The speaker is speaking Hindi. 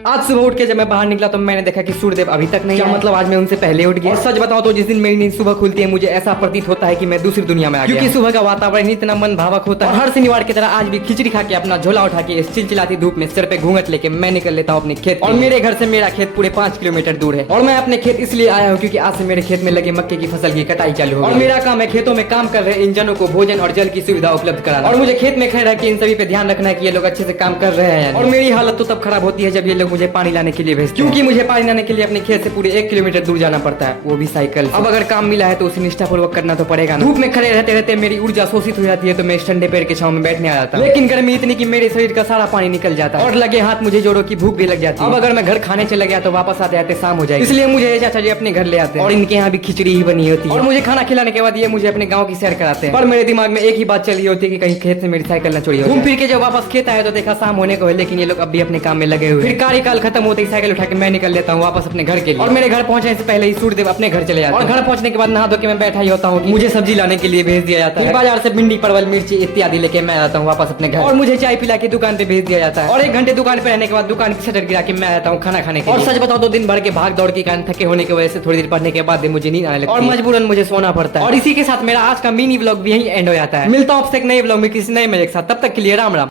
आज सुबह उठ के जब मैं बाहर निकला तो मैंने देखा कि सूर्यदेव अभी तक नहीं आया। मतलब आज मैं उनसे पहले उठ गया। और सच बताऊं तो जिस दिन मेरी नींद सुबह खुलती है मुझे ऐसा प्रतीत होता है कि मैं दूसरी दुनिया में आ गया। क्योंकि सुबह का वातावरण इतना मन भावक होता है। हर शनिवार की तरह आज भी खिचड़ी खा के अपना झोला उठा के इस चिलचिलाती धूप में सिर पे घूंघट लेके मैं निकल लेता हूँ अपने खेत। और मेरे घर से मेरा खेत पूरे 5 किलोमीटर दूर है। और मैं अपने खेत इसलिए आया हूँ क्योंकि आज से मेरे खेत में लगे मक्के की फसल की कटाई चालू हो। और मेरा काम है खेतों में काम कर रहे इंजनों को भोजन और जल की सुविधा उपलब्ध कराना। और मुझे खेत में खड़े रह के इन सभी पे ध्यान रखना है कि ये लोग अच्छे से काम कर रहे हैं। और मेरी हालत तो तब खराब होती है जब ये लोग मुझे पानी लाने के लिए भेजते हैं। क्योंकि मुझे पानी लाने के लिए अपने खेत से पूरे 1 किलोमीटर दूर जाना पड़ता है, वो भी साइकिल से। अब अगर काम मिला है तो उसे निष्ठापूर्वक करना तो पड़ेगा ना। धूप में खड़े रहते रहते मेरी ऊर्जा शोषित हो जाती है तो मैं इस ठंडे पेड़ के छांव में बैठने आ जाता हूं। लेकिन गर्मी इतनी कि मेरे शरीर का सारा पानी निकल जाता है और लगे हाथ मुझे जोड़ों की भूख भी लग जाती है। अब अगर मैं घर खाने चला गया तो वापस आते आते शाम हो जाएगी। इसलिए मुझे चाचा जी अपने घर ले आते हैं और इनके यहाँ भी खिचड़ी ही बनी होती है। और मुझे खाना खिलाने के बाद ये मुझे अपने गाँव की सैर कराते हैं। पर मेरे दिमाग में एक ही बात चली होती है कि कहीं खेत से मेरी साइकिल न चोरी हो। घूम फिर के जब वापस खेत आया तो देखा शाम होने को है, लेकिन ये लोग अब भी अपने काम में लगे हुए। फिर कार्यकाल खत्म होते ही साइकिल उठा के मैं निकल लेता हूँ वापस अपने घर के लिए। और मेरे घर पहुंचने से पहले ही सूर्यदेव अपने घर चले जाते हैं। और घर पहुंचने के बाद नहा धो के मैं बैठा ही होता हूँ। मुझे सब्जी लाने के लिए भेज दिया जाता है। बाजार से भिंडी परवल मिर्ची इत्यादि लेके मैं आता हूँ वापस अपने घर। और मुझे चाय पिला के दुकान पे भेज दिया जाता है। और 1 घंटे दुकान पे रहने के बाद दुकान की शटर गिरा के मैं आता हूँ खाना खाने के लिए। और सच बताओ तो दिन भर के भाग दौड़ के कारण थके होने की वजह से थोड़ी देर पढ़ने के बाद मुझे नींद आने लगती है और मजबूरन मुझे सोना पड़ता है। और इसी के साथ मेरा आज का मिनी व्लॉग भी यही एंड हो जाता है। मिलता हूँ आपसे एक नए व्लॉग में किसी नए मेरे के साथ। तब तक के लिए राम राम।